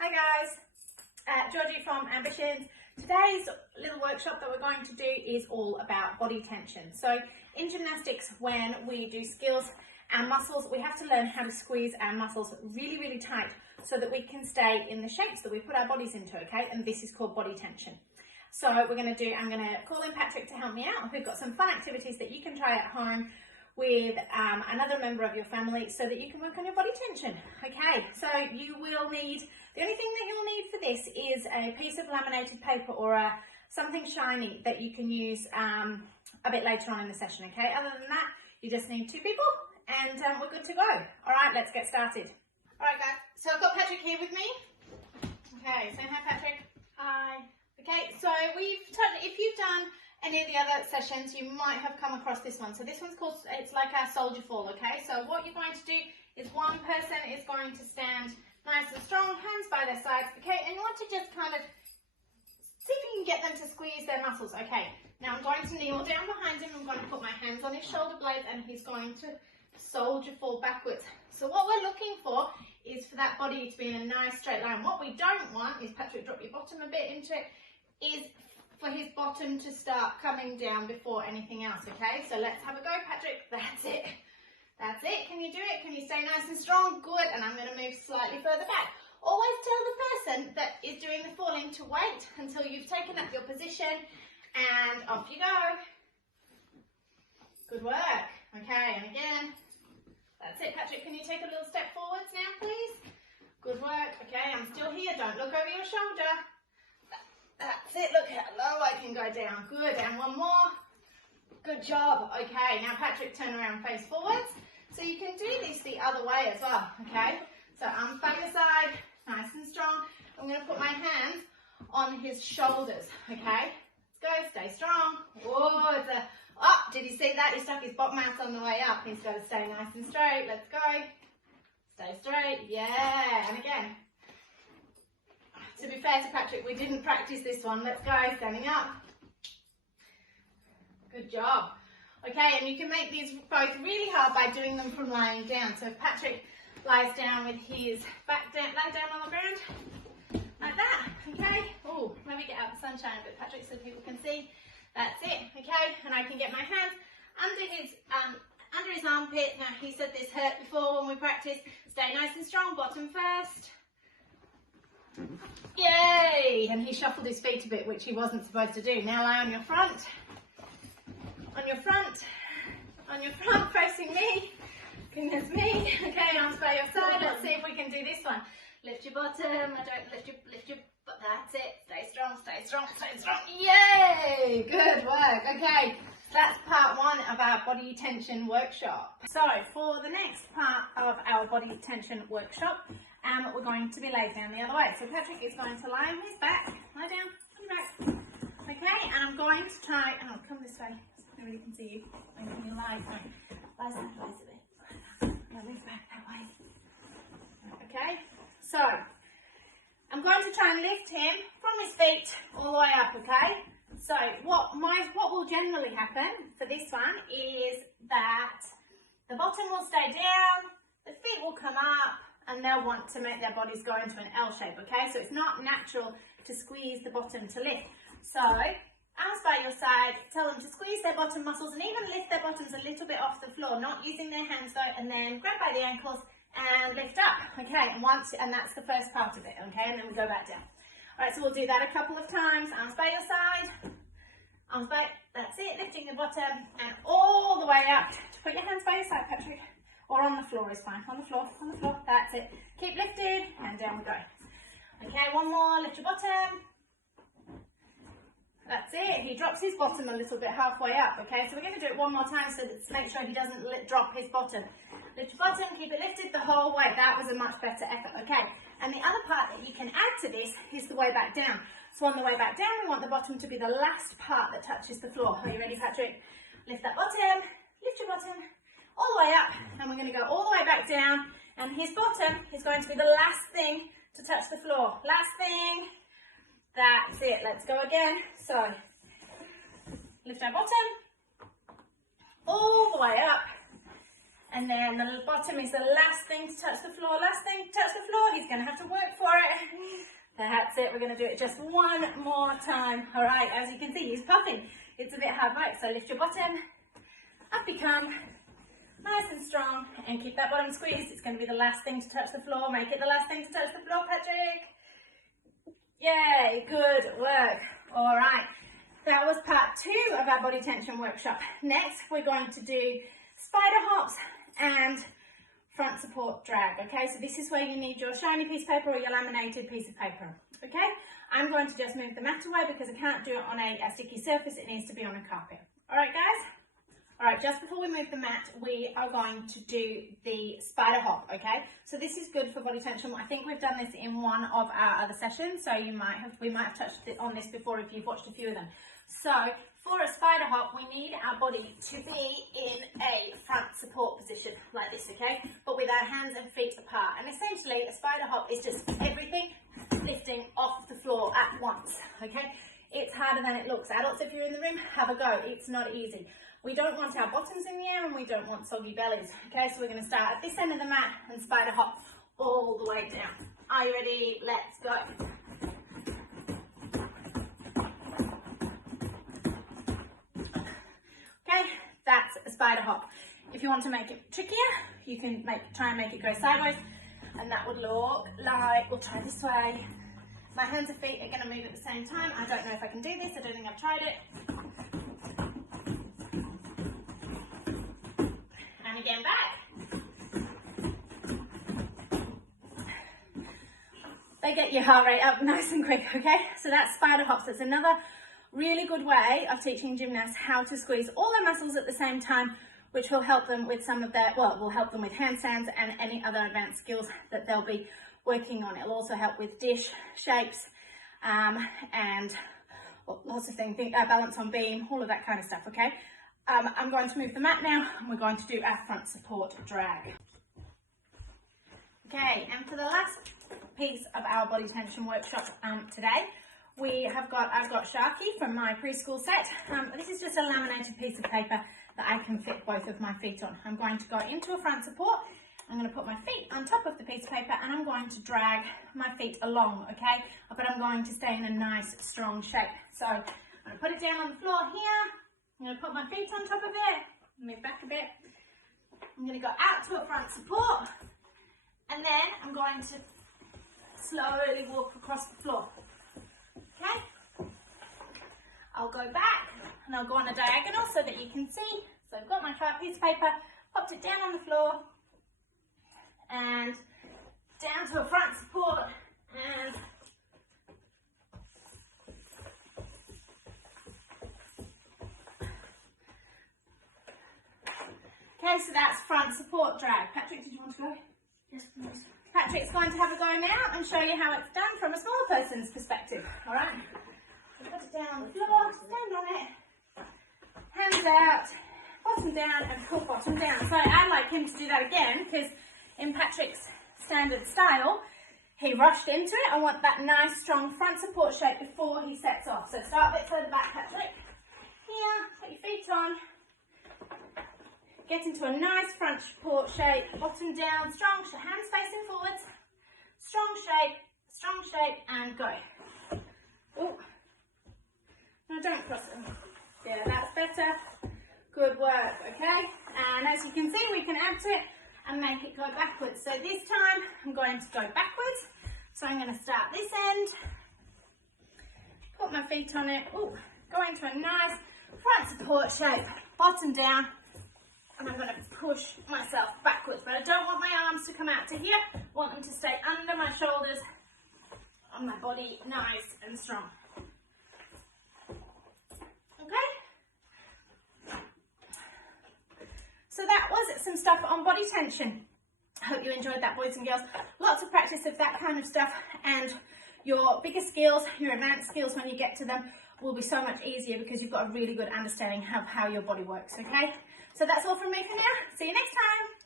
Hi guys, Georgie from Ambitions. Today's little workshop that we're going to do is all about body tension. So in gymnastics, when we do skills and muscles, we have to learn how to squeeze our muscles really tight so that we can stay in the shapes that we put our bodies into, okay? And this is called body tension. So I'm going to call in Patrick to help me out. We've got some fun activities that you can try at home with another member of your family so that you can work on your body tension. Okay, so you will need, the only thing that you'll need for this is a piece of laminated paper or something shiny that you can use a bit later on in the session, okay? Other than that, you just need two people and we're good to go. All right, let's get started. All right, guys, so I've got Patrick here with me. Okay, say hi, Patrick. Hi. Okay, so if you've done any of the other sessions, you might have come across this one. So this one's called, it's like our soldier fall, okay? So what you're going to do is one person is going to stand nice and strong, hands by their sides, okay? And you want to just kind of see if you can get them to squeeze their muscles, okay? Now I'm going to kneel down behind him. I'm going to put my hands on his shoulder blades and he's going to soldier fall backwards. So what we're looking for is for that body to be in a nice straight line. What we don't want is, Patrick, drop your bottom a bit into it, is for his bottom to start coming down before anything else, okay? So let's have a go, Patrick. That's it. That's it. Can you do it? Can you stay nice and strong? Good. And I'm going to move slightly further back. Always tell the person that is doing the falling to wait until you've taken up your position and off you go. Good work. Okay, and again. That's it, Patrick. Can you take a little step forwards now, please? Good work. Okay, I'm still here. Don't look over your shoulder. That's it, look how low I can go down. Good, and one more. Good job. Okay, now Patrick, turn around, face forwards. So you can do this the other way as well, okay? So arms by your side, nice and strong. I'm going to put my hands on his shoulders, okay? Let's go, stay strong. Whoa, it's a, oh, did you see that? He stuck his bottom out on the way up. He's got to stay nice and straight. Let's go. Stay straight, yeah, and again. To be fair to Patrick, we didn't practice this one. Let's go, standing up. Good job. Okay, and you can make these both really hard by doing them from lying down. So if Patrick lies down with his back down, lie down on the ground, like that, okay? Oh, maybe get out the sunshine a bit, Patrick, so people can see. That's it, okay? And I can get my hands under his armpit. Now, he said this hurt before when we practiced. Stay nice and strong, bottom first. Yay! And he shuffled his feet a bit, which he wasn't supposed to do. Now lie on your front. On your front. On your front, facing me. Goodness me. Okay, arms by your side. Let's see if we can do this one. Lift your bottom. Lift your, but that's it. Stay strong, stay strong, stay strong. Yay! Good work. Okay, that's part one of our body tension workshop. So for the next part of our body tension workshop, we're going to be laid down the other way. So Patrick is going to lie on his back. Lie down on your back. Okay, and I'm going to try, oh, come this way so nobody can see you. When you lie, sorry. Lie sideways a bit. Now move back that way. Okay, so I'm going to try and lift him from his feet all the way up, okay? So what will generally happen for this one is that the bottom will stay down, the feet will come up, and they'll want to make their bodies go into an L shape, okay? So it's not natural to squeeze the bottom to lift. So arms by your side, tell them to squeeze their bottom muscles and even lift their bottoms a little bit off the floor, not using their hands though, and then grab by the ankles and lift up, okay? And that's the first part of it, okay? And then we go back down. All right, so we'll do that a couple of times. Arms by your side, arms by, that's it, lifting the bottom and all the way up. Put your hands by your side, Patrick. Or on the floor is fine. On the floor, that's it. Keep lifted, and down we go. Okay, one more, lift your bottom. That's it. He drops his bottom a little bit halfway up, okay? So we're going to do it one more time so that to make sure he doesn't drop his bottom. Lift your bottom, keep it lifted the whole way. That was a much better effort, okay? And the other part that you can add to this is the way back down. So on the way back down, we want the bottom to be the last part that touches the floor. Are you ready, Patrick? Lift that bottom, lift your bottom, all the way up, and we're going to go all the way back down, and his bottom is going to be the last thing to touch the floor. Last thing. That's it. Let's go again. So lift our bottom all the way up, And then the bottom is the last thing to touch the floor. Last thing to touch the floor. He's going to have to work for it. That's it. We're going to do it just one more time. All right, as you can see, he's puffing. It's a bit hard work. So lift your bottom. Up you come. Nice and strong. And keep that bottom squeezed. It's going to be the last thing to touch the floor. Make it the last thing to touch the floor, Patrick. Yay, good work. All right, that was part 2 of our body tension workshop. Next, we're going to do spider hops and front support drag. Okay, so this is where you need your shiny piece of paper or your laminated piece of paper. Okay, I'm going to just move the mat away because I can't do it on a sticky surface. It needs to be on a carpet. All right, guys. All right, just before we move the mat, we are going to do the spider hop, okay? So this is good for body tension. I think we've done this in one of our other sessions, so we might have touched on this before if you've watched a few of them. So for a spider hop, we need our body to be in a front support position like this, okay? But with our hands and feet apart. And essentially, a spider hop is just everything lifting off the floor at once, okay? It's harder than it looks. Adults, if you're in the room, have a go. It's not easy. We don't want our bottoms in the air and we don't want soggy bellies. Okay, so we're going to start at this end of the mat and spider hop all the way down. Are you ready? Let's go. Okay, that's a spider hop. If you want to make it trickier, you can try and make it go sideways, and that would look like, we'll try this way. My hands and feet are going to move at the same time. I don't know if I can do this. I don't think I've tried it. Again, back. They get your heart rate up nice and quick, okay? So that's spider hops. It's another really good way of teaching gymnasts how to squeeze all their muscles at the same time, which will help them with some of their, well, will help them with handstands and any other advanced skills that they'll be working on. It'll also help with dish shapes and lots of things, balance on beam, all of that kind of stuff, okay? I'm going to move the mat now and we're going to do our front support drag. Okay, and for the last piece of our body tension workshop today, I've got Sharky from my preschool set. This is just a laminated piece of paper that I can fit both of my feet on. I'm going to go into a front support. I'm going to put my feet on top of the piece of paper and I'm going to drag my feet along, okay? But I'm going to stay in a nice, strong shape. So I'm going to put it down on the floor here. I'm going to put my feet on top of it, move back a bit. I'm going to go out to a front support and then I'm going to slowly walk across the floor. Okay? I'll go back and I'll go on a diagonal so that you can see. So I've got my piece of paper, popped it down on the floor and down to a front support and okay, so that's front support drag. Patrick, did you want to go? Yes, please. Patrick's going to have a go now and show you how it's done from a smaller person's perspective. All right? So put it down on the floor, stand on it, hands out, bottom down and pull bottom down. So I'd like him to do that again because in Patrick's standard style, he rushed into it. I want that nice strong front support shape before he sets off. So start a bit further back, Patrick. Here, put your feet on. Get into a nice front support shape, bottom down, strong, hands facing forwards, strong shape, and go. Ooh. No, don't cross them. Yeah, that's better. Good work, okay? And as you can see, we can add to it and make it go backwards. So this time, I'm going to go backwards. So I'm going to start this end, put my feet on it, ooh, go into a nice front support shape, bottom down, and I'm going to push myself backwards, but I don't want my arms to come out to here. I want them to stay under my shoulders, on my body, nice and strong. Okay? So that was some stuff on body tension. I hope you enjoyed that, boys and girls. Lots of practice of that kind of stuff, and your bigger skills, your advanced skills when you get to them will be so much easier because you've got a really good understanding of how your body works, okay? So that's all from me for now. See you next time.